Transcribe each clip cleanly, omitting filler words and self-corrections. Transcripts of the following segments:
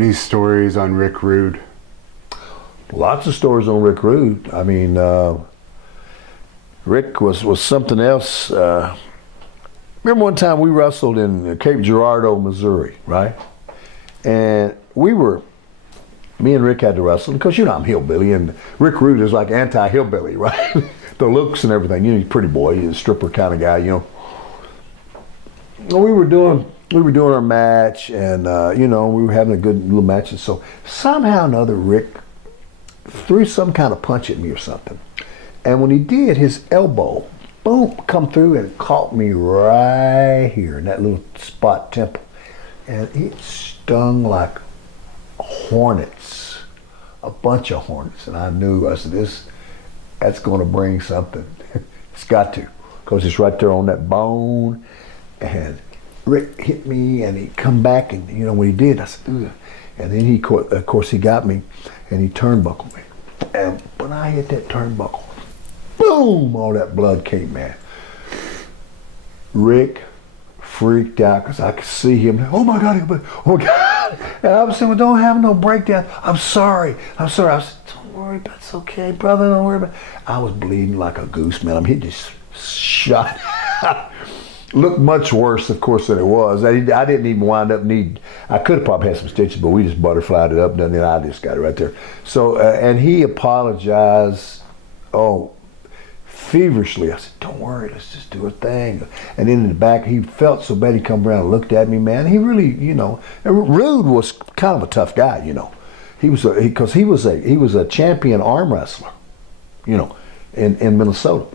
Any stories on Rick Rude? Lots of stories on Rick Rude. I mean, Rick was something else. Remember one time we wrestled in Cape Girardeau, Missouri, right? And me and Rick had to wrestle because I'm Hillbilly, and Rick Rude is like anti-Hillbilly, right? The looks and everything. He's a pretty boy, he's a stripper kind of guy, We were doing our match, and we were having a good little match. And so somehow or another, Rick threw some kind of punch at me or something. And when he did, his elbow, boom, come through and caught me right here in that little spot temple. And it stung like hornets, a bunch of hornets. And I said, that's going to bring something. It's got to, because it's right there on that bone. And Rick hit me, and he come back, and when he did, I said, ugh. And then of course he got me, and he turnbuckled me. And when I hit that turnbuckle, boom, all that blood came, man. Rick freaked out because I could see him. Oh my God, oh my God. And I was saying, well, don't have no breakdown. I'm sorry. I said, don't worry, that's okay, brother, don't worry about it. I was bleeding like a goose, man. He just shot. Looked much worse, of course, than it was. I didn't even wind up I could have probably had some stitches, but we just butterflied it up, and then I just got it right there. So, and he apologized, feverishly. I said, don't worry, let's just do a thing. And then in the back, he felt so bad, he come around and looked at me, man. He really, Rude was kind of a tough guy, because he was a champion arm wrestler, in Minnesota.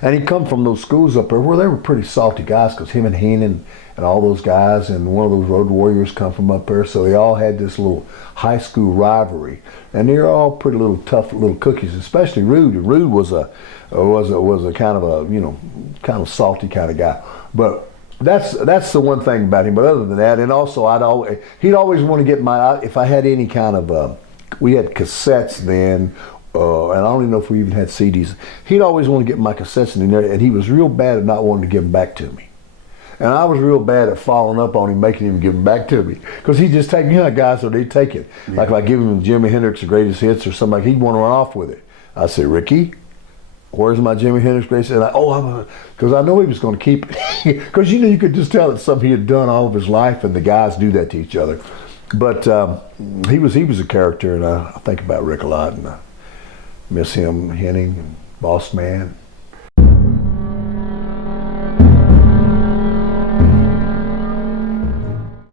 And he come from those schools up there where they were pretty salty guys, because him and Heenan and all those guys and one of those Road Warriors come from up there. So they all had this little high school rivalry, and they're all pretty little tough little cookies, especially Rude. Rude was a kind of a kind of salty kind of guy. But that's the one thing about him. But other than that, and also he'd always want to get if I had any kind of we had cassettes then. And I don't even know if we even had CDs. He'd always want to get my cassettes in there, and he was real bad at not wanting to give them back to me. And I was real bad at following up on him, making him give them back to me. Because he'd just take, guys, so they'd take it. Yeah. Like if I give him Jimi Hendrix, the greatest hits, or something, like he'd want to run off with it. I said, Ricky, where's my Jimi Hendrix greatest hits? And because I know he was going to keep it. Because you could just tell it's something he had done all of his life, and the guys do that to each other. But he was a character, and I think about Rick a lot, and miss him, Henning, Boss Man.